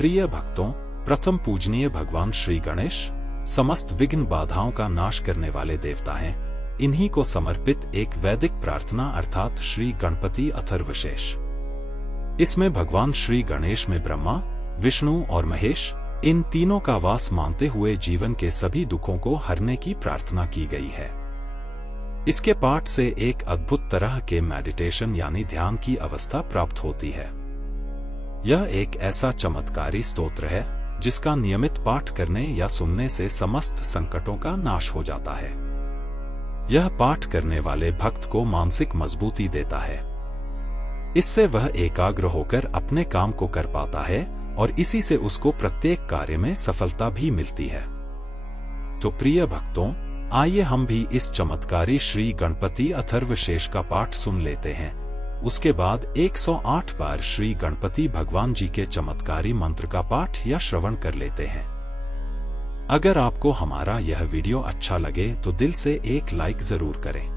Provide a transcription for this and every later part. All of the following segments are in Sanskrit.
प्रिय भक्तों, प्रथम पूजनीय भगवान श्री गणेश समस्त विघ्न बाधाओं का नाश करने वाले देवता हैं। इन्हीं को समर्पित एक वैदिक प्रार्थना अर्थात श्री गणपति अथर्वशीष। इसमें भगवान श्री गणेश में ब्रह्मा, विष्णु और महेश इन तीनों का वास मानते हुए जीवन के सभी दुखों को हरने की प्रार्थना की गई है। इसके पाठ से एक अद्भुत तरह के मेडिटेशन यानी ध्यान की अवस्था प्राप्त होती है। यह एक ऐसा चमत्कारी स्तोत्र है जिसका नियमित पाठ करने या सुनने से समस्त संकटों का नाश हो जाता है। यह पाठ करने वाले भक्त को मानसिक मजबूती देता है। इससे वह एकाग्र होकर अपने काम को कर पाता है और इसी से उसको प्रत्येक कार्य में सफलता भी मिलती है। तो प्रिय भक्तों, आइए हम भी इस चमत्कारी श्री गणपति अथर्वशीष का पाठ सुन लेते हैं। उसके बाद 108 बार श्री गणपति भगवान जी के चमत्कारी मंत्र का पाठ या श्रवण कर लेते हैं। अगर आपको हमारा यह वीडियो अच्छा लगे तो दिल से एक लाइक जरूर करें।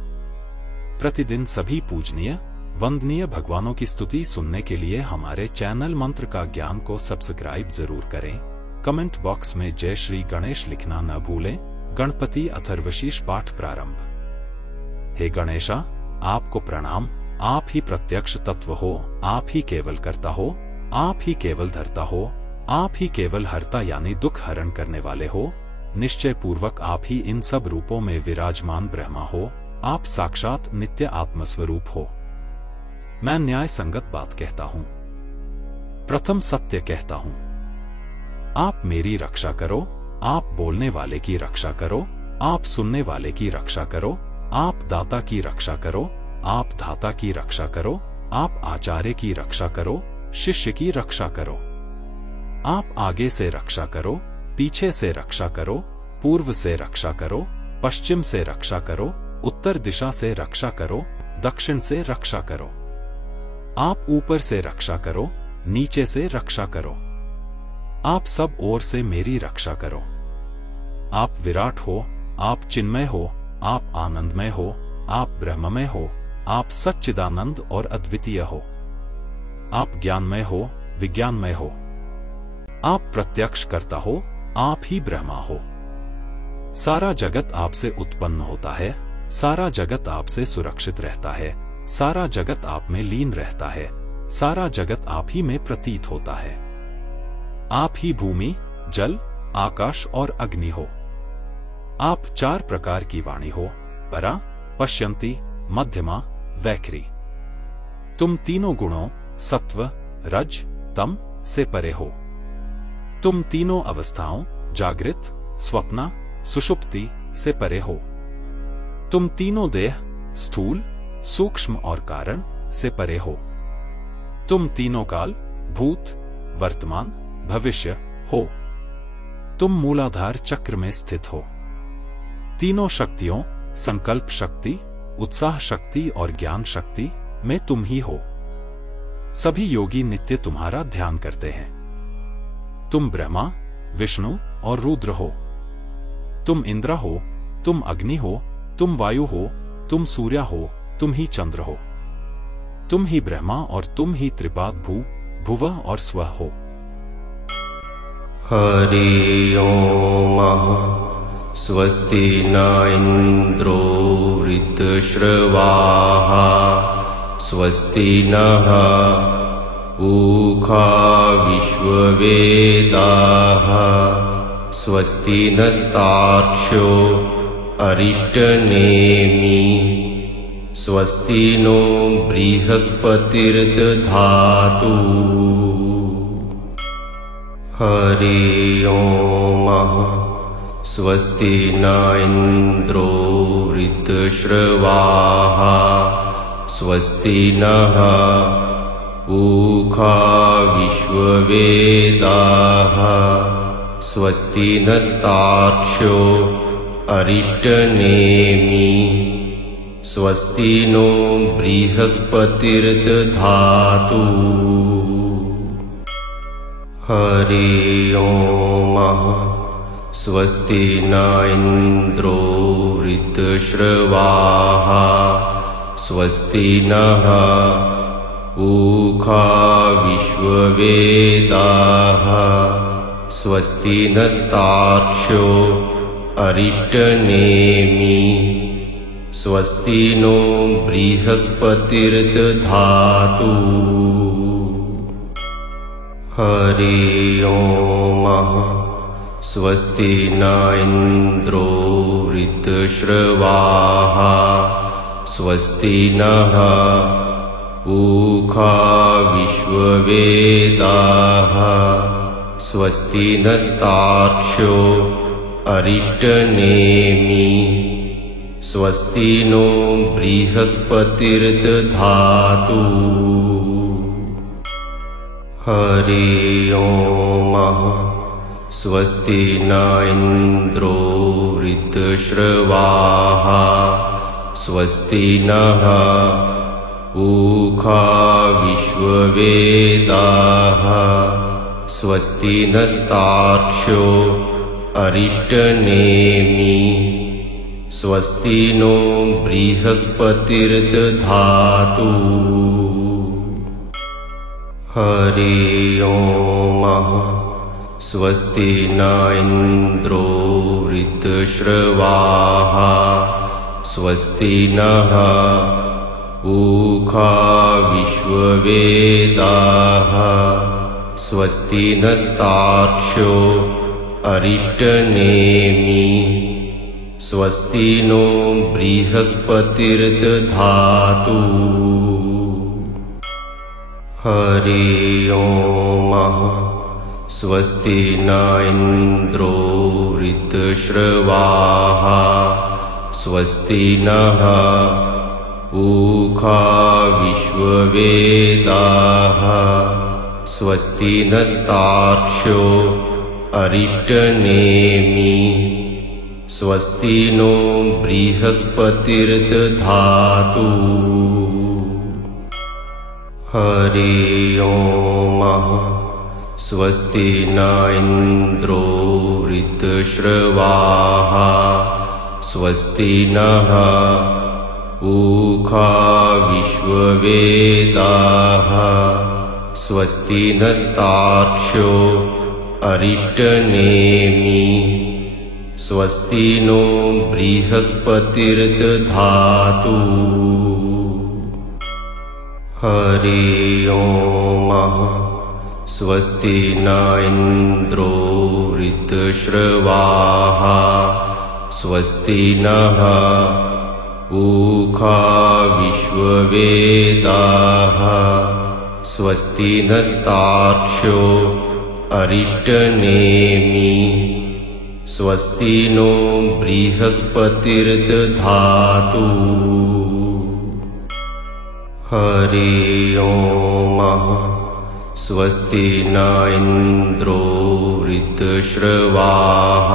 प्रतिदिन सभी पूजनीय वंदनीय भगवानों की स्तुति सुनने के लिए हमारे चैनल मंत्र का ज्ञान को सब्सक्राइब जरूर करें। कमेंट बॉक्स में जय श्री गणेश लिखना न भूलें। गणपति अथर्वशीष पाठ प्रारंभ। हे गणेशा, आपको प्रणाम। आप ही प्रत्यक्ष तत्व हो, आप ही केवल करता हो, आप ही केवल धरता हो, आप ही केवल हरता यानी दुख हरण करने वाले हो। निश्चय पूर्वक आप ही इन सब रूपों में विराजमान ब्रह्मा हो। आप साक्षात नित्य आत्मस्वरूप हो। मैं न्याय संगत बात कहता हूँ, प्रथम सत्य कहता हूँ। आप मेरी रक्षा करो, आप बोलने वाले की रक्षा करो, आप सुनने वाले की रक्षा करो, आप दाता की रक्षा करो, आप धाता की रक्षा करो, आप आचार्य की रक्षा करो, शिष्य की रक्षा करो। आप आगे से रक्षा करो, पीछे से रक्षा करो, पूर्व से रक्षा करो, पश्चिम से रक्षा करो, उत्तर दिशा से रक्षा करो, दक्षिण से रक्षा करो। आप ऊपर से रक्षा करो, नीचे से रक्षा करो। आप सब ओर से मेरी रक्षा करो। आप विराट हो, आप चिन्मय हो, आप आनंदमय हो, आप ब्रह्ममय हो, आप सच्चिदानंद और अद्वितीय हो। आप ज्ञानमय हो, विज्ञानमय हो। आप प्रत्यक्ष करता हो, आप ही ब्रह्मा हो। सारा जगत आपसे उत्पन्न होता है, सारा जगत आपसे सुरक्षित रहता है, सारा जगत आप में लीन रहता है, सारा जगत आप ही में प्रतीत होता है। आप ही भूमि, जल, आकाश और अग्नि हो। आप 4 प्रकार की वाणी हो, परा, पश्यंती, मध्यमा, वैखरी। तुम तीनों गुणों सत्व, रज, तम से परे हो। तुम तीनों अवस्थाओं जागृत, स्वप्न, सुषुप्ति से परे हो। तुम तीनों देह स्थूल, सूक्ष्म और कारण से परे हो। तुम तीनों काल भूत, वर्तमान, भविष्य हो। तुम मूलाधार चक्र में स्थित हो। तीनों शक्तियों संकल्प शक्ति, उत्साह शक्ति और ज्ञान शक्ति में तुम ही हो। सभी योगी नित्य तुम्हारा ध्यान करते हैं। तुम ब्रह्मा, विष्णु और रुद्र हो। तुम इंद्र हो, तुम अग्नि हो, तुम वायु हो, तुम सूर्य हो, तुम ही चंद्र हो। तुम ही ब्रह्मा और तुम ही त्रिपाद भू, भुवः और स्वः हो। हरि ओम। स्वस्ति न इंद्रो वृद्धश्रवाः स्वस्ति नः पूषा विश्ववेदाः स्वस्ति नस्तार्क्ष्यो अरिष्टनेमि स्वस्ति नो बृहस्पतिर्दधातु। हरि ओम। स्वस्ति न इंद्रो वृद्धश्रवाः स्वस्ति नः पूषा विश्ववेदाः स्वस्ति नस्तार्क्ष्यो अरिष्टनेमि स्वस्ति नो बृहस्पतिर्दधातु। हरि ओम। स्वस्ति न इंद्रो वृद्धश्रवाः स्वस्ति नः ऊखा विश्ववेदाः स्वस्ति नस्तार्क्ष्यो अरिष्टनेमि स्वस्ति नो बृहस्पतिर्दधातु। हरि ओम। स्वस्ति न इन्द्रो वृद्धश्रवाः स्वस्ति नः ऊखा विश्ववेदाः स्वस्ति नस्तार्क्ष्यो अरिष्टनेमि स्वस्ति नो बृहस्पतिर्दधातु। हरि ओम। स्वस्ति न इन्द्रो वृद्धश्रवाः स्वस्ति नः ऊखा विश्ववेदाः स्वस्ति नस्तार्क्ष्यो अरिष्टनेमि स्वस्ति नो बृहस्पतिर्दधातु। हरि ओम। स्वस्ति न इन्द्रो वृद्धश्रवाः स्वस्ति नः ऊखा विश्ववेदाः स्वस्ति नस्तार्क्ष्यो अरिष्टनेमि स्वस्ति नो बृहस्पतिर्दधातु। हरि ओम। स्वस्ति न इन्द्रो वृद्धश्रवाः स्वस्ति नः ऊखा विश्ववेदाः स्वस्ति नस्तार्क्ष्यो अरिष्टनेमि स्वस्ति नो बृहस्पतिर्दधातु। हरि ओम। स्वस्ति न इन्द्रो वृद्धश्रवाः स्वस्ति नः ऊखा विश्ववेदाः स्वस्ति नस्तार्क्ष्यो अरिष्टनेमि स्वस्ति नो बृहस्पतिर्दधातु। हरि ओम। स्वस्ति न इन्द्रो वृद्धश्रवाः स्वस्ति नः ऊखा विश्ववेदाः स्वस्ति नस्तार्क्ष्यो अरिष्टनेमि स्वस्ति नो बृहस्पतिर्दधातु। हरि ओम। स्वस्ति न इन्द्रो वृद्धश्रवाः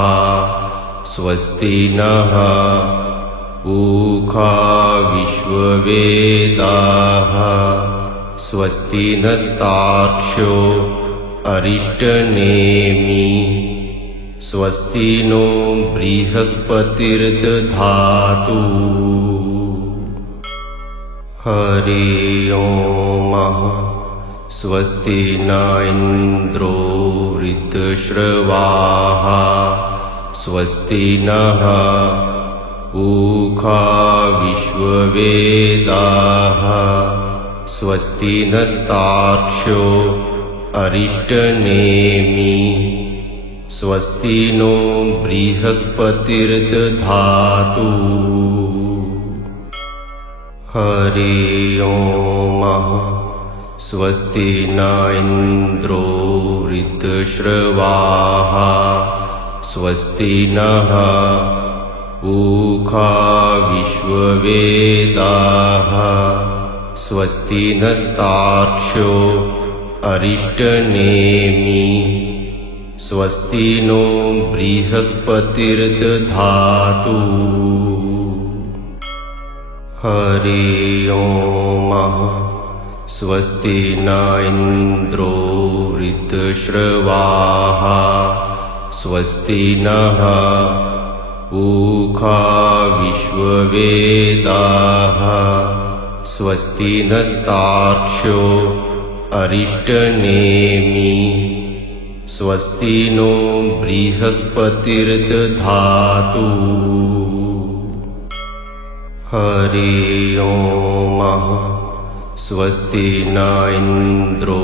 स्वस्ति नः ऊखा विश्ववेदाः स्वस्ति नस्तार्क्ष्यो अरिष्टनेमि स्वस्ति नो बृहस्पतिर्दधातु। हरि ओम। स्वस्ति न इन्द्रो वृद्धश्रवाः स्वस्ति नः ऊखा विश्ववेदाः स्वस्ति नस्तार्क्ष्यो अरिष्टनेमि स्वस्ति नो बृहस्पतिर्दधातु। हरि ओम। स्वस्ति न इन्द्रो वृद्धश्रवाः स्वस्ति नः ऊखा विश्ववेदाः स्वस्ति नस्तार्क्ष्यो अरिष्टनेमि स्वस्ति नो बृहस्पतिर्दधातु। हरि ओम। स्वस्ति न इन्द्रो वृद्धश्रवाः स्वस्ति नः ऊखा विश्ववेदाः स्वस्ति नस्तार्क्ष्यो अरिष्टनेमि स्वस्ति नो बृहस्पतिर्दधातु हरि ओम स्वस्ति न इन्द्रो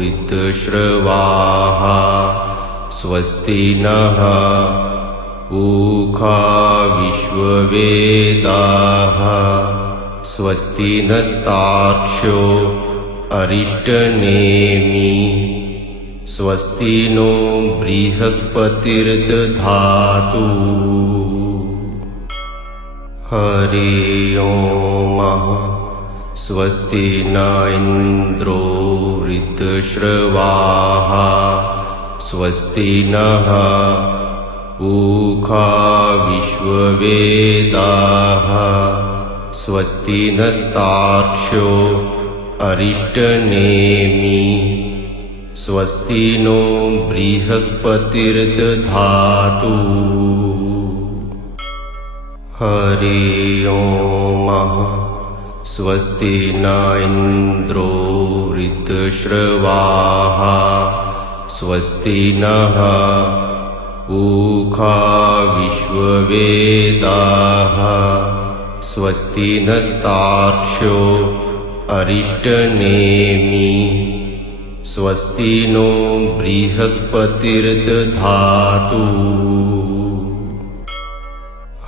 ऋतश्रवाः स्वस्ति नः पूषा विश्ववेदाः स्वस्ति नस्तार्क्ष्यो अरिष्टनेमि स्वस्ति नो बृहस्पतिर्दधातु हरि ओम स्वस्ति न इन्द्रो ऋतश्रवाः स्वस्ति नः पूषा विश्ववेदाः स्वस्ति नस्तार्क्ष्यो अरिष्टनेमि स्वस्ति नो बृहस्पतिर्दधातु हरि ओम स्वस्ति न इन्द्रो ऋतश्रवाः स्वस्ति नः पूषा विश्ववेदाः स्वस्ति नस्तार्क्ष्यो अरिष्टनेमि स्वस्ति नो बृहस्पतिर्दधातु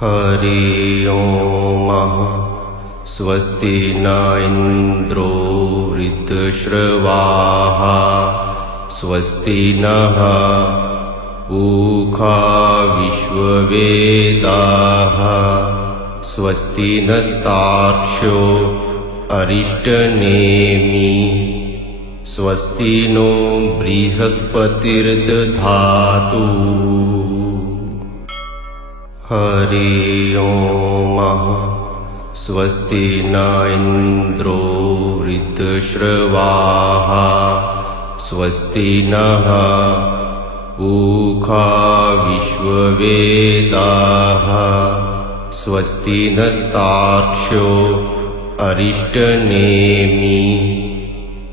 हरि ओम स्वस्ति न इन्द्रो ऋतश्रवाः स्वस्ति नः पूषा विश्ववेदाः स्वस्ति नस्तार्क्ष्यो अरिष्टनेमि स्वस्ति नो बृहस्पतिर्दधातु हरि ओम स्वस्ति न इन्द्रो ऋतश्रवाः स्वस्ति नः पूषा विश्ववेदाः स्वस्ति नस्तार्क्ष्यो अरिष्टनेमि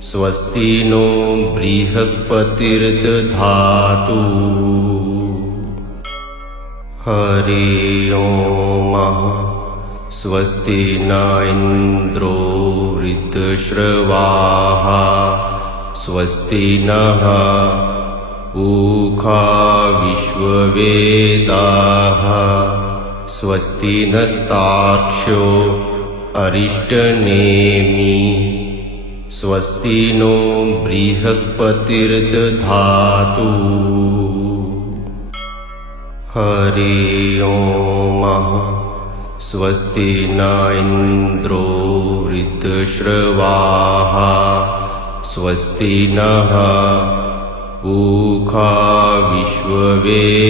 स्वस्ति नो बृहस्पतिर्दधातु हरि ओम स्वस्ति न इन्द्रो ऋतश्रवाः स्वस्ति नः पूषा विश्ववेदाः स्वस्ति नस्तार्क्ष्यो अरिष्टनेमि स्वस्ति नो बृहस्पतिर्दधातु हरि ओम स्वस्ति न इन्द्रो ऋतश्रवाः स्वस्ति नः पूषा विश्ववेदाः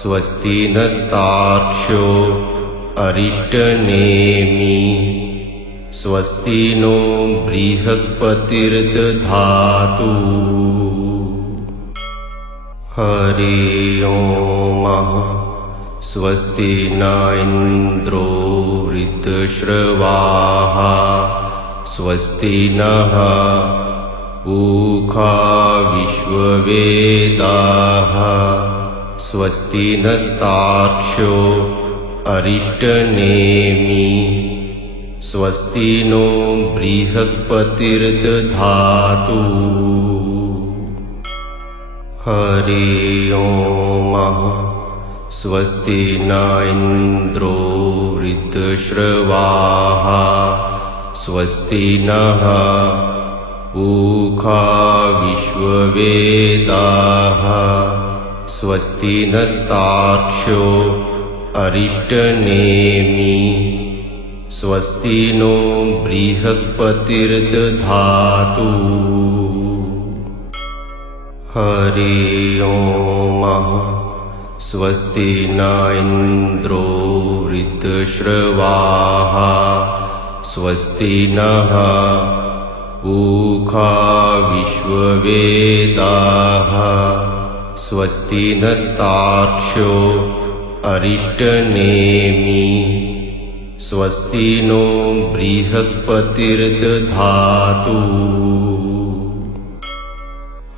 स्वस्ति नस्तार्क्ष्यो अरिष्टनेमि स्वस्ति नो बृहस्पतिर्दधातु हरि ओम स्वस्ति न इन्द्रो ऋतश्रवाः स्वस्ति नः पूषा विश्ववेदाः स्वस्ति नस्तार्क्ष्यो अरिष्टनेमि स्वस्ति नो बृहस्पतिर्दधातु हरि ओम स्वस्ति न इन्द्रो ऋतश्रवाः स्वस्ति नः पूषा विश्ववेदाः स्वस्ति नस्तार्क्ष्यो अरिष्टनेमि स्वस्ति नो बृहस्पतिर्दधातु हरि ओम स्वस्ति न इन्द्रो ऋतश्रवाः स्वस्ति नः पूषा विश्ववेदाः स्वस्ति नस्तार्क्ष्यो अरिष्टनेमि स्वस्ति नो बृहस्पतिर्दधातु।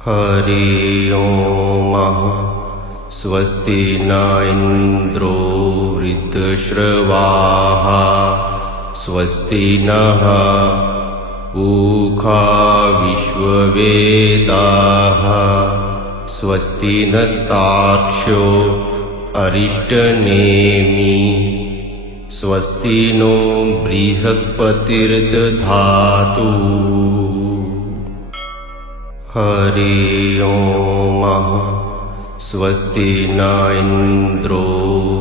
हरि ओम। स्वस्ति न इन्द्रो वृद्धश्रवाः। स्वस्ति नः पूषा विश्ववेदाः। स्वस्ति नस्तार्क्ष्यो अरिष्टनेमि। स्वस्ति नो बृहस्पतिर्दधातु। हरि ओम। स्वस्ति न इन्द्रो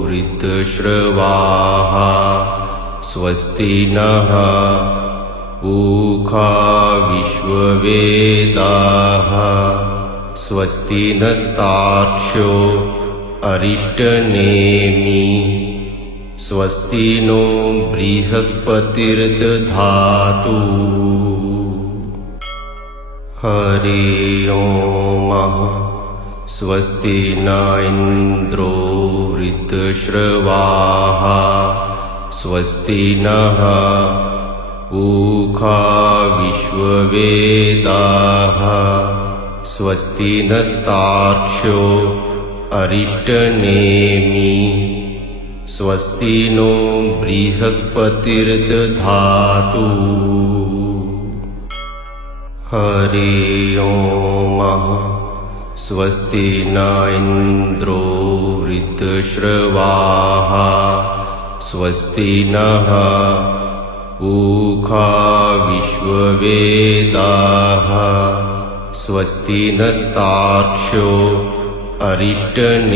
वृद्धश्रवाः। स्वस्ति नः पूषा विश्ववेदाः। स्वस्ति नस्तार्क्ष्यो अरिष्टनेमि। स्वस्ति नो बृहस्पतिर्दधातु। हरि ओम। स्वस्ति न इन्द्रो वृद्धश्रवाः। स्वस्ति नः पूषा विश्ववेदाः। स्वस्ति नस्तार्क्ष्यो अरिष्टनेमि। स्वस्ति नो बृहस्पतिर्दधातु। हरि ओम। स्वस्ति न इन्द्रो वृद्धश्रवाः। स्वस्ति नः पूषा विश्ववेदाः। स्वस्ति नस्तार्क्ष्यो अरिष्टनेमि।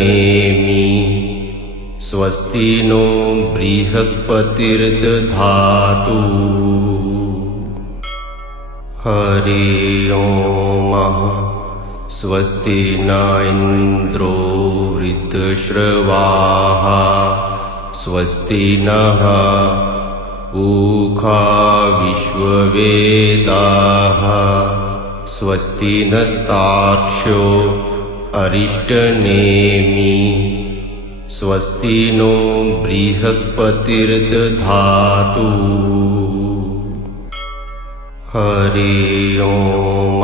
स्वस्ति नो बृहस्पतिर्दधातु। हरि ओम। स्वस्ति न इन्द्रो वृद्धश्रवाः। स्वस्ति नः पूषा विश्ववेदाः। स्वस्ति नस्तार्क्ष्यो अरिष्टनेमि। स्वस्ति नो बृहस्पतिर्दधातु। हरि ओम।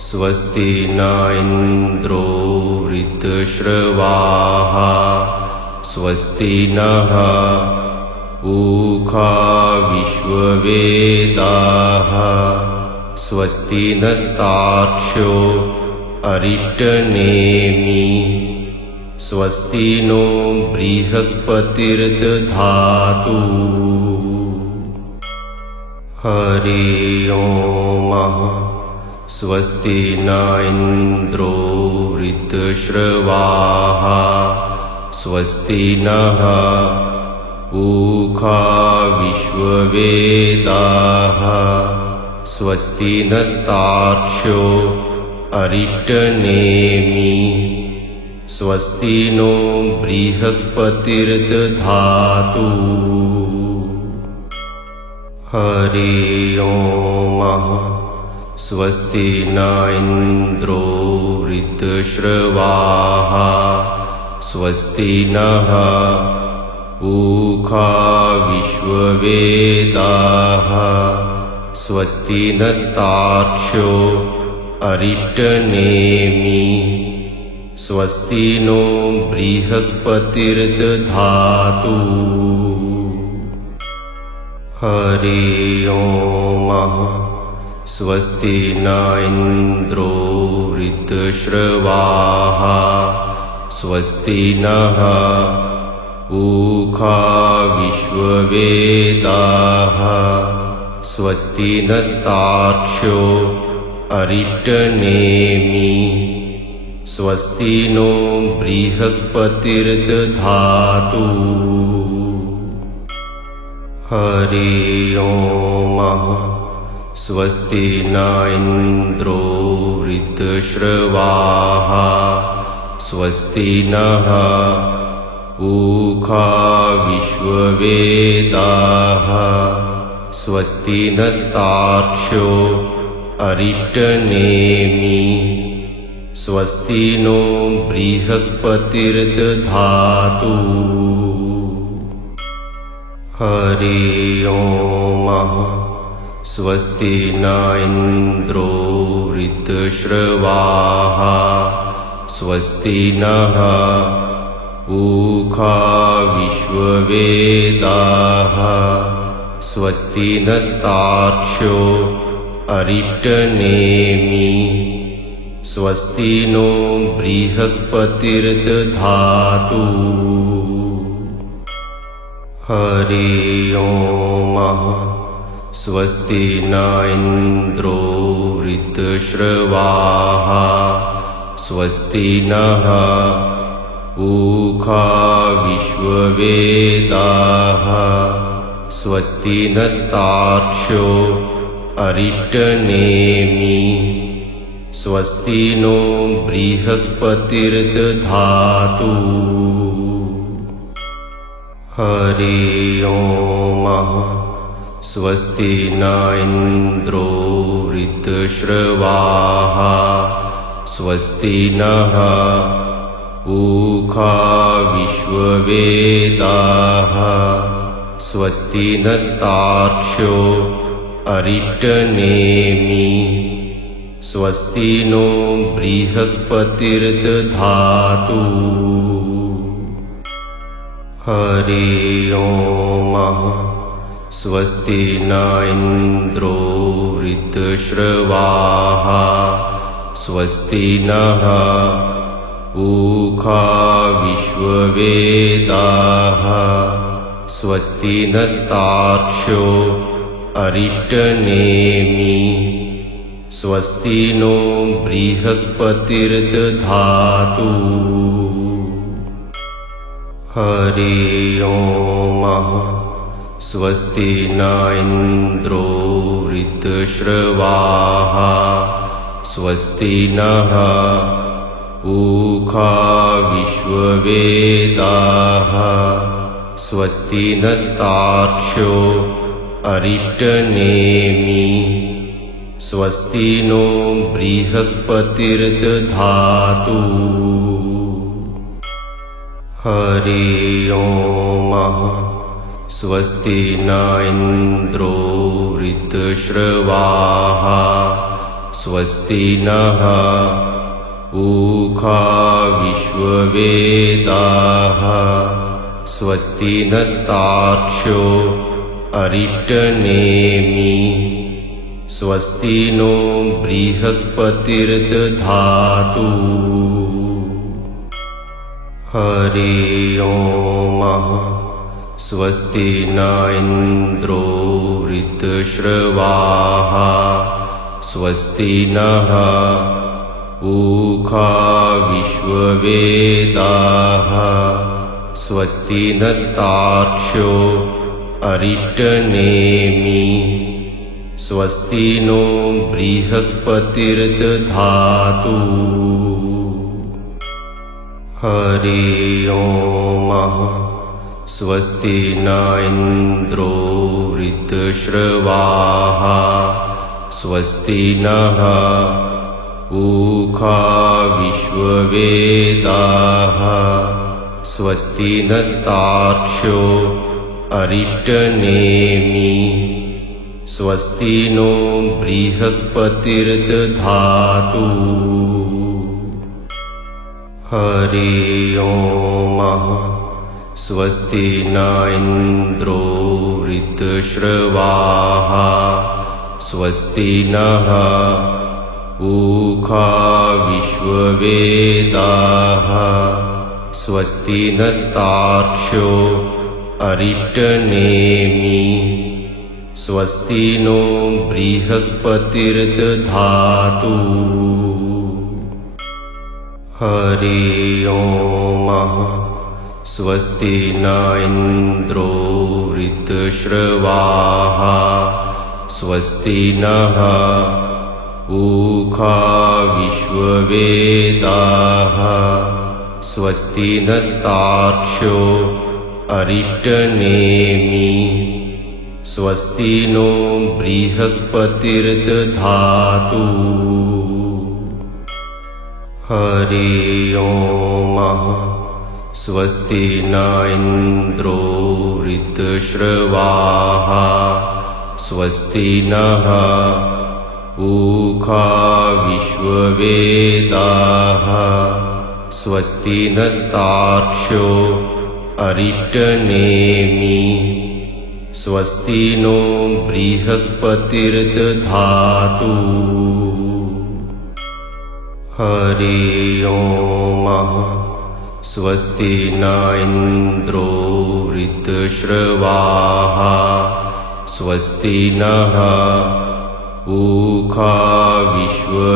स्वस्ति न इन्द्रो वृद्धश्रवाः। स्वस्ति नः पूषा विश्ववेदाः। स्वस्ति नस्तार्क्ष्यो अरिष्टनेमि। स्वस्ति नो बृहस्पतिर्दधातु। हरि ओम। स्वस्ति न इन्द्रो वृद्धश्रवाः। स्वस्ति नः पूषा विश्ववेदाः। स्वस्ति नस्तार्क्ष्यो अरिष्टनेमि। स्वस्ति नो बृहस्पतिर्दधातु। हरि ओम। स्वस्ति न इन्द्रो वृद्धश्रवाः। स्वस्ति नः पूषा विश्ववेदाः। स्वस्ति नस्तार्क्ष्यो अरिष्टनेमि। स्वस्ति नो बृहस्पतिर्दधातु। हरि ओम। स्वस्ति न इन्द्रो वृद्धश्रवाः। स्वस्ति नः पूषा विश्ववेदाः। स्वस्ति नस्तार्क्ष्यो अरिष्टनेमि। स्वस्ति नो बृहस्पतिर्दधातु। हरि ओम। स्वस्ति न इन्द्रो वृद्धश्रवाः। स्वस्ति नः पूषा विश्ववेदाः। स्वस्ति नस्तार्क्ष्यो अरिष्टनेमि। स्वस्ति नो बृहस्पतिर्दधातु। हरि ओम स्वस्ति न इंद्रो वृद्धश्रवाः स्वस्ति नः पूषा विश्ववेदाः स्वस्ति नस्तार्क्ष्यो अरिष्टनेमि स्वस्ति नो बृहस्पतिर्दधातु हरि ओम स्वस्ति न इंद्रो वृद्धश्रवाः स्वस्ति नः पूषा विश्ववेदाः स्वस्ति नस्तार्क्ष्यो अरिष्टनेमि स्वस्ति नो बृहस्पतिर्दधातु हरि ओम स्वस्ति न इंद्रो वृद्धश्रवाः स्वस्ति नः पूषा विश्ववेदाः स्वस्ति नस्तार्क्ष्यो अरिष्टनेमि स्वस्ति नो बृहस्पतिर्दधातु हरि ओम स्वस्ति न इंद्रो वृद्धश्रवाः स्वस्ति नः पूषा विश्ववेदाः स्वस्ति नस्तार्क्ष्यो अरिष्टनेमि स्वस्ति नो बृहस्पतिर्दधातु हरि ओम स्वस्ति न इंद्रो वृद्धश्रवाः स्वस्ति नः पूषा विश्ववेदाः स्वस्ति नस्तार्क्ष्यो अरिष्टनेमि स्वस्ति नो बृहस्पतिर्दधातु हरि ओम स्वस्ति न इंद्रो वृद्धश्रवाः स्वस्ति नः पूषा विश्ववेदाः स्वस्ति नस्तार्क्ष्यो अरिष्टनेमि स्वस्ति नो बृहस्पतिर्दधातु हरि ओम स्वस्ति न इंद्रो वृद्धश्रवाः स्वस्ति नः पूषा विश्ववेदाः स्वस्ति नस्तार्क्ष्यो अरिष्टनेमि स्वस्ति नो बृहस्पतिर्दधातु हरि ओम स्वस्ति न इंद्रो वृद्धश्रवाः स्वस्ति नः पूषा विश्ववेदाः स्वस्ति नस्तार्क्ष्यो अरिष्टनेमि स्वस्ति नो बृहस्पतिर्दधातु हरि ओम स्वस्ति न इंद्रो वृद्धश्रवाः स्वस्ति नः पूषा विश्ववेदाः स्वस्ति नस्तार्क्ष्यो अरिष्टनेमि स्वस्ति नो बृहस्पतिर्दधातु हरि ओम स्वस्ति न इंद्रो वृद्धश्रवाः स्वस्ति नः पूषा विश्ववेदाः स्वस्ति नस्तार्क्ष्यो अरिष्टनेमि स्वस्ति नो बृहस्पतिर्दधातु हरि ओम स्वस्ति न इन्द्रो वृद्धश्रवाः स्वस्ति नः पूषा विश्ववेदाः स्वस्ति नस्तार्क्ष्यो अरिष्टनेमि स्वस्ति नो बृहस्पतिर्दधातु। हरि ओम। स्वस्ति न इन्द्रो वृद्धश्रवाः स्वस्ति नः पूषा विश्ववेदाः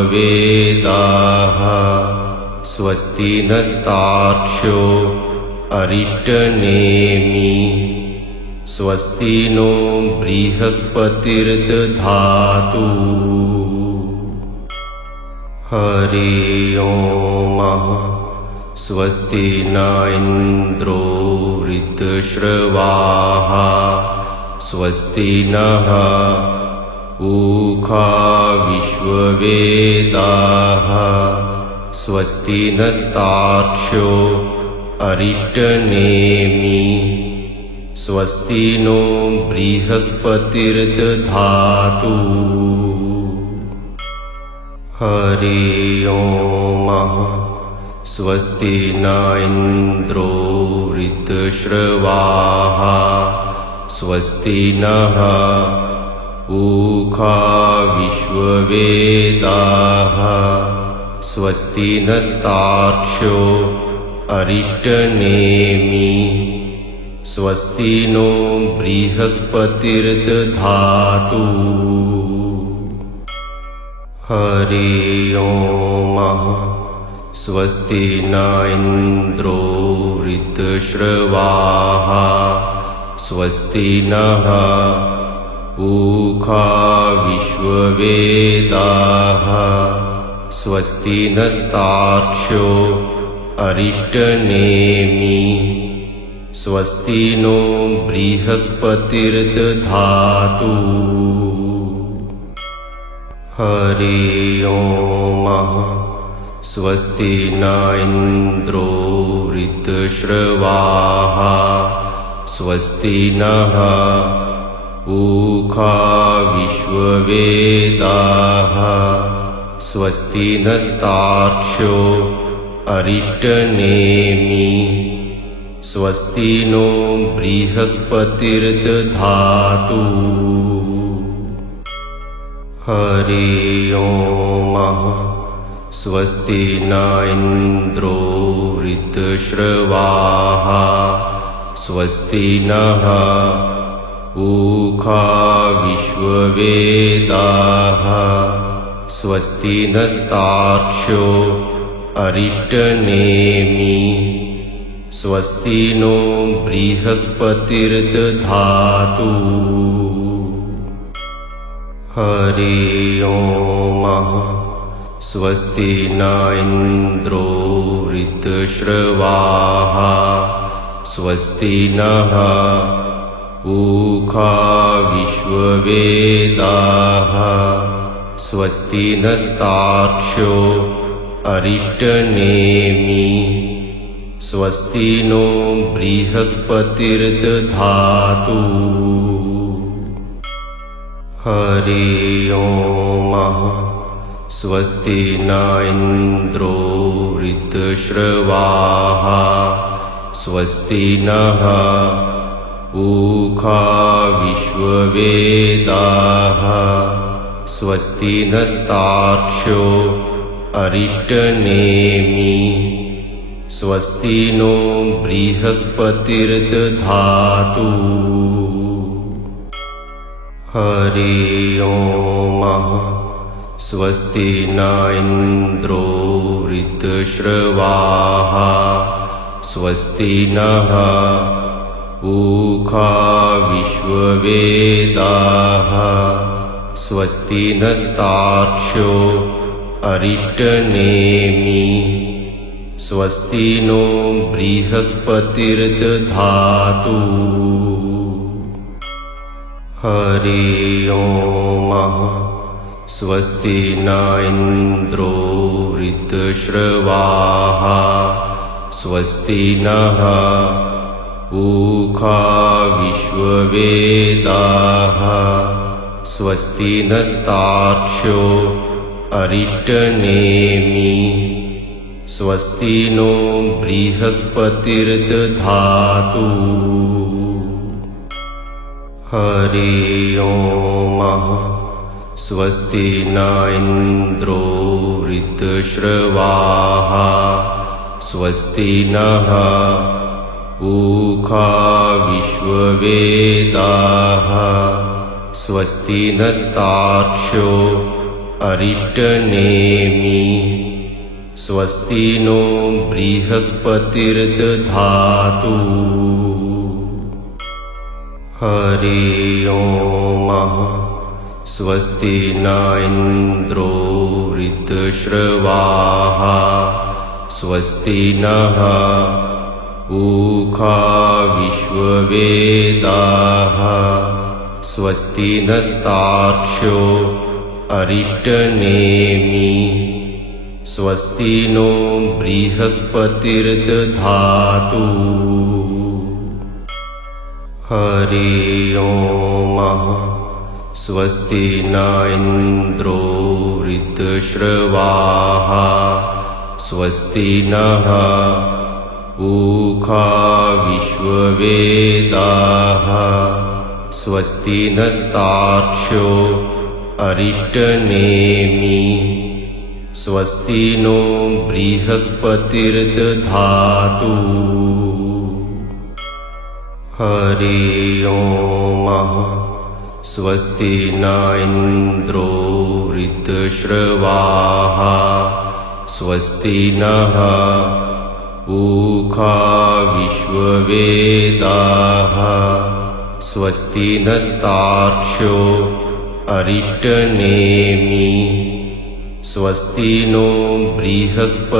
स्वस्ति नस्तार्क्ष्यो अरिष्टनेमि स्वस्ति नो बृहस्पतिर्दधातु। हरि ओम। स्वस्ति न इन्द्रो वृद्धश्रवाः स्वस्ति नः पूषा विश्ववेदाः स्वस्ति नस्तार्क्ष्यो अरिष्टनेमि स्वस्ति नो बृहस्पतिर्दधातु। हरि ओम। स्वस्ति न इन्द्रो वृद्धश्रवाः स्वस्ति नः पूषा विश्ववेदाः स्वस्ति नस्तार्क्ष्यो अरिष्टनेमि स्वस्ति नो बृहस्पतिर्दधातु। हरि ओम। स्वस्ति न इन्द्रो वृद्धश्रवाः स्वस्ति नः पूषा विश्ववेदाः स्वस्ति नस्तार्क्ष्यो अरिष्टनेमि स्वस्ति नो बृहस्पतिर्दधातु। हरि ओम। स्वस्ति न इन्द्रो वृद्धश्रवाः स्वस्ति नः पूषा विश्ववेदाः स्वस्ति नस्तार्क्ष्यो अरिष्टनेमि स्वस्ति नो बृहस्पतिर्दधातु। हरि ओम। स्वस्ति न इन्द्रो वृद्धश्रवाः स्वस्ति नः पूषा विश्ववेदाः स्वस्ति नस्तार्क्ष्यो अरिष्टनेमि स्वस्ति नो बृहस्पतिर्दधातु। हरि ओम। स्वस्ति न इन्द्रो वृद्धश्रवाः स्वस्ति नः पूषा विश्ववेदाः स्वस्ति नस्तार्क्ष्यो अरिष्टनेमि स्वस्ति नो बृहस्पतिर्दधातु। हरि ओम। स्वस्ति न इन्द्रो वृद्धश्रवाः स्वस्ति नः पूषा विश्ववेदाः स्वस्ति नस्तार्क्ष्यो अरिष्टनेमि स्वस्ति नो बृहस्पतिर्दधातु। हरि ओम। स्वस्ति न इन्द्रो वृद्धश्रवाः स्वस्ति नः पूषा विश्ववेदाः स्वस्ति नस्तार्क्ष्यो अरिष्टनेमि स्वस्ति नो बृहस्पतिर्दधातु। हरि ओम। स्वस्ति न इन्द्रो वृद्धश्रवाः स्वस्ति नः ऊखा विश्ववेदाः स्वस्ति नस्तार्क्ष्यो अरिष्टनेमि स्वस्ति नो बृहस्पतिर्दधातु हरि ओम स्वस्ति न इन्द्रो वृद्धश्रवाः स्वस्ति नः ऊखा विश्ववेदाः स्वस्ति नस्तार्क्ष्यो अरिष्टनेमि स्वस्ति नो बृहस्पतिर्दधातु हरि ओम स्वस्ति न इन्द्रो वृद्धश्रवाः स्वस्ति नः ऊखा विश्ववेदाः स्वस्ति नस्तार्क्ष्यो अरिष्टनेमि स्वस्ति नो बृहस्पतिर्दधातु हरि ओम स्वस्ति न इन्द्रो वृद्धश्रवाः स्वस्ति नः ऊखा विश्ववेदाः स्वस्ति नस्तार्क्ष्यो अरिष्टनेमि स्वस्ति नो बृहस्पतिर्दधातु हरि ओम स्वस्ति न इन्द्रो वृद्धश्रवाः स्वस्ति नः ऊखा विश्ववेदाः स्वस्ति नस्तार्क्ष्यो अरिष्टनेमि स्वस्ति नो बृहस्पतिर्दधातु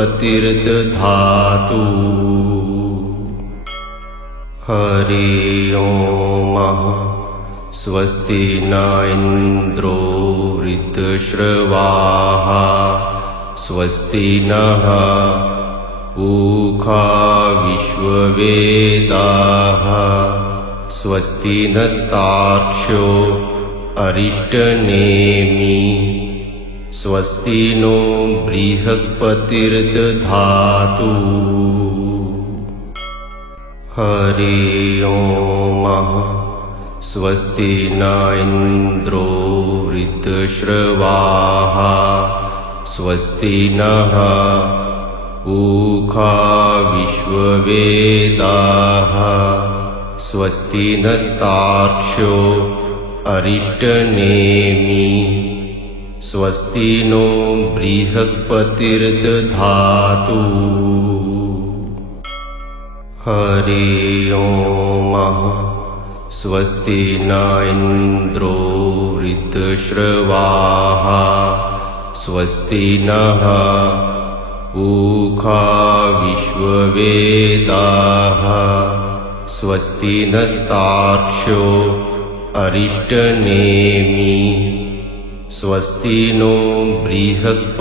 हरि ओम स्वस्ति न इन्द्रो वृद्धश्रवाः स्वस्ति नः ऊखा विश्ववेदाः स्वस्ति नस्तार्क्ष्यो अरिष्टनेमि स्वस्ति नो बृहस्पतिर्दधातु हरि ओम स्वस्ति न इन्द्रो वृद्धश्रवाः स्वस्ति नः ऊखा विश्ववेदाः स्वस्ति नस्तार्क्ष्यो अरिष्टनेमि स्वस्ति नो बृहस्पतिर्दधातु हरि ओम स्वस्ति न इन्द्रो वृद्धश्रवाः स्वस्ति नः ऊखा विश्ववेदाः स्वस्ति नस्तार्क्ष्यो अरिष्टनेमि स्वस्ति नो बृहस्पतिर्दधातु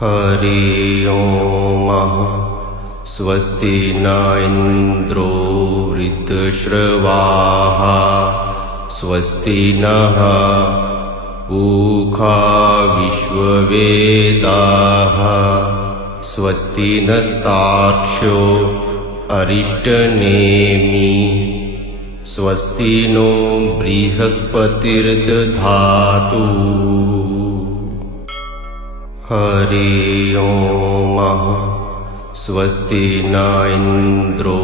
हरि ओम स्वस्ति न इन्द्रो वृद्धश्रवाः स्वस्ति नः ऊखा विश्ववेदाः स्वस्ति नस्तार्क्ष्यो अरिष्टनेमि स्वस्ति नो बृहस्पतिर्दधातु हरि ओम स्वस्ति न इन्द्रो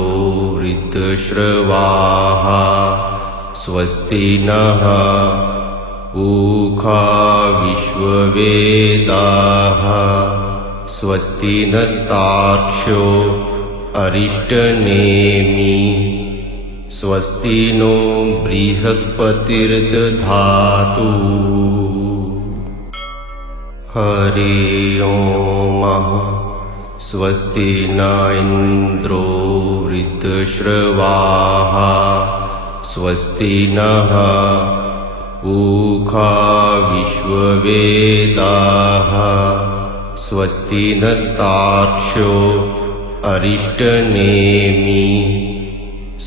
वृद्धश्रवाः स्वस्ति नः ऊखा विश्ववेदाः स्वस्ति नस्तार्क्ष्यो अरिष्टनेमि स्वस्ति नो बृहस्पतिर्दधातु हरि ओम स्वस्ति न इन्द्रो वृद्धश्रवाः स्वस्ति नः ऊखा विश्ववेदाः स्वस्ति नस्तार्क्ष्यो अरिष्टनेमि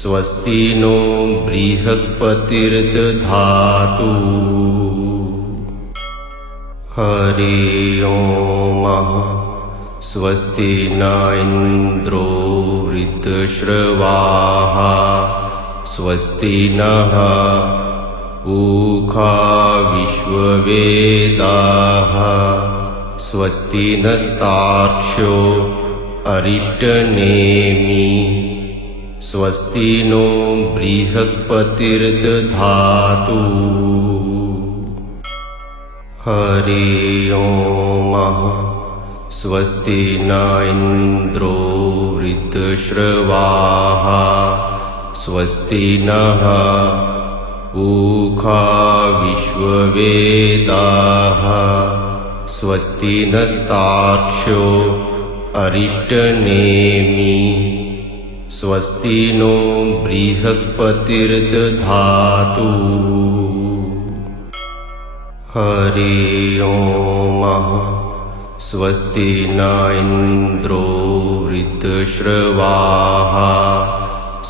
स्वस्ति नो बृहस्पतिर्दधातु हरि ओम स्वस्ति न इन्द्रो वृद्धश्रवाः स्वस्ति नः ऊखा विश्ववेदाः स्वस्ति नस्तार्क्ष्यो अरिष्टनेमि स्वस्ति नो बृहस्पतिर्दधातु हरि ओम स्वस्ति न इन्द्रो वृद्धश्रवाः स्वस्ति नः ऊखा विश्ववेदाः स्वस्ति नस्तार्क्ष्यो अरिष्टनेमि स्वस्ति नो बृहस्पतिर्दधातु हरि ओम स्वस्ति न इन्द्रो वृद्धश्रवाः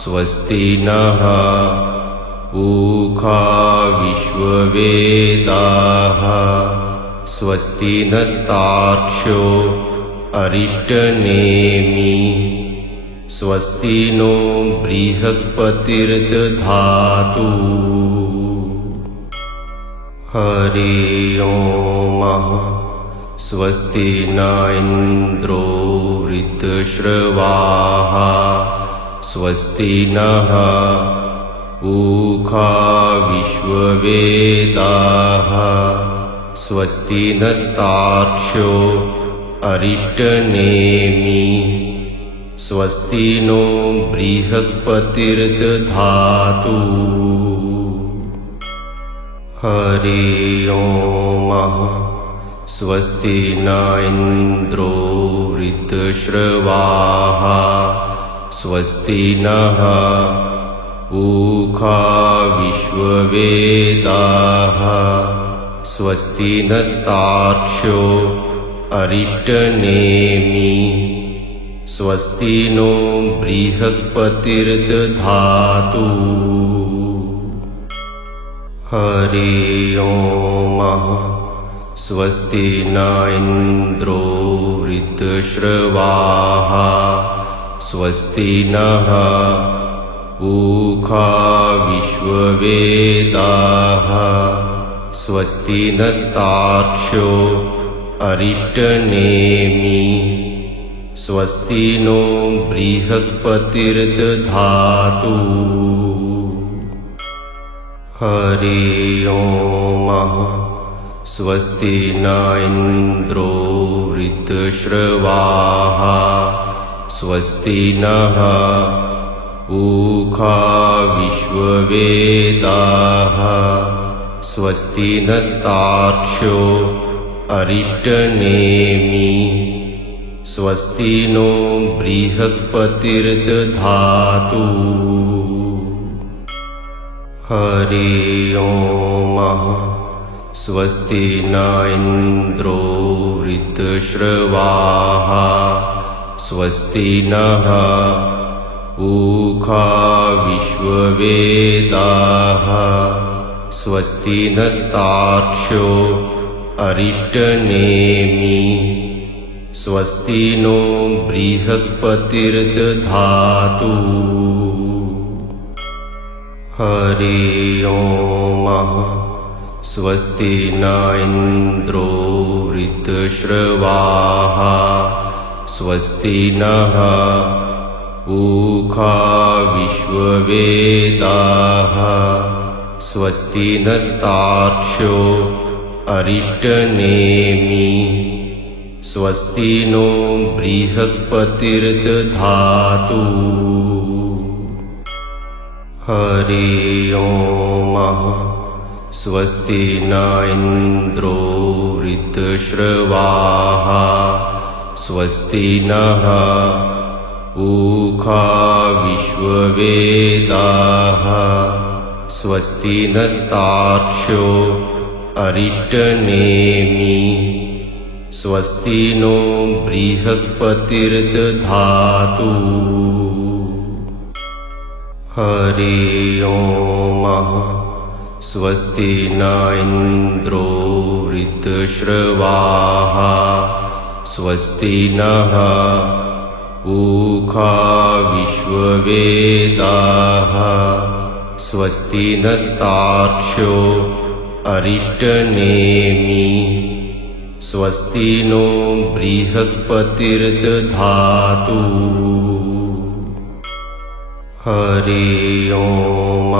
स्वस्ति नः ऊखा विश्ववेदाः स्वस्ति नस्तार्क्ष्यो अरिष्टनेमि स्वस्ति नो बृहस्पतिर्दधातु हरि ओम स्वस्ति न इन्द्रो वृद्धश्रवाः स्वस्ति नः ऊखा विश्ववेदाः स्वस्ति नस्तार्क्ष्यो अरिष्टनेमि स्वस्ति नो बृहस्पतिर्दधातु हरि ओम स्वस्ति न इन्द्रो वृद्धश्रवाः स्वस्ति नः ऊखा विश्ववेदाः स्वस्ति नस्तार्क्ष्यो अरिष्टनेमि स्वस्ति नो बृहस्पतिर्दधातु हरि ओम स्वस्ति न इन्द्रो वृद्धश्रवाः स्वस्ति नः ऊखा विश्ववेदाः स्वस्ति नस्तार्क्ष्यो अरिष्टनेमि स्वस्ति नो बृहस्पतिर्दधातु हरि ओम स्वस्ति न इन्द्रो वृद्धश्रवाः स्वस्ति नः ऊखा विश्ववेदाः स्वस्ति नस्तार्क्ष्यो अरिष्टनेमि स्वस्ति नो बृहस्पतिर्दधातु हरि ओम स्वस्ति न इन्द्रो वृद्धश्रवाः स्वस्ति नः ऊखा विश्ववेदाः स्वस्ति नस्तार्क्ष्यो अरिष्टनेमि स्वस्ति नो बृहस्पतिर्दधातु हरि ओम स्वस्ति न इन्द्रो वृद्धश्रवाः स्वस्ति नः ऊखा विश्ववेदाः स्वस्ति नस्तार्क्ष्यो अरिष्टनेमि स्वस्ति नो बृहस्पतिर्दधातु हरि ओम स्वस्ति न इन्द्रो वृद्धश्रवाः स्वस्ति नः ऊखा विश्ववेदाः स्वस्ति नस्तार्क्ष्यो अरिष्टनेमि स्वस्ति नो बृहस्पतिर्दधातु हरि ओम स्वस्ति न इन्द्रो वृद्धश्रवाः स्वस्ति नः पूषा विश्ववेदाः स्वस्ति नस्तार्क्ष्यो अरिष्टनेमि स्वस्ति नो बृहस्पतिर्दधातु हरि ओम